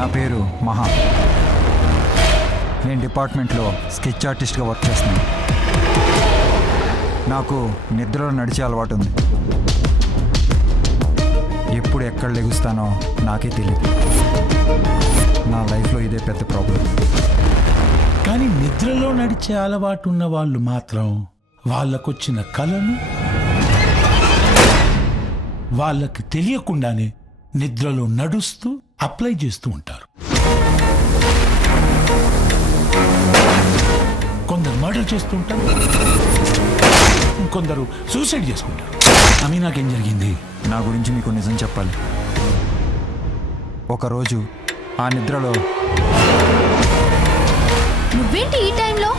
నా పేరు మహా. నేను డిపార్ట్మెంట్లో స్కెచ్ ఆర్టిస్ట్గా వర్క్ చేస్తున్నాను. నాకు నిద్రలో నడిచే అలవాటు ఉంది. ఎప్పుడు ఎక్కడ లెగుస్తానో నాకే తెలియదు. నా లైఫ్లో ఇదే పెద్ద ప్రాబ్లం. కానీ నిద్రలో నడిచే అలవాటు ఉన్న వాళ్ళు మాత్రం వాళ్ళకొచ్చిన కలను వాళ్ళకి తెలియకుండానే నిద్రలో నడుస్తూ అప్లై చేస్తూ ఉంటారు. కొందరు మర్డర్ చేస్తూ ఉంటారు, కొందరు సూసైడ్ చేసుకుంటారు. నాకేం జరిగింది? నా గురించి మీకు నిజం చెప్పాలి. ఒకరోజు ఆ నిద్రలో నువ్వేంటి ఈ టైంలో?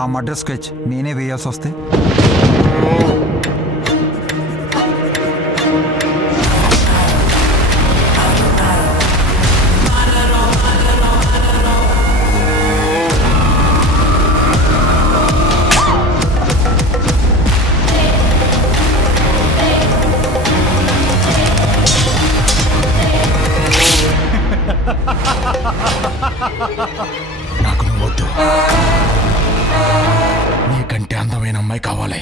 ఆ మర్డర్ స్కెచ్ నేనే వేయాల్సి వస్తే నాకు నువ్వు వద్దు. నీకంటే అందమైన అమ్మాయి కావాలి.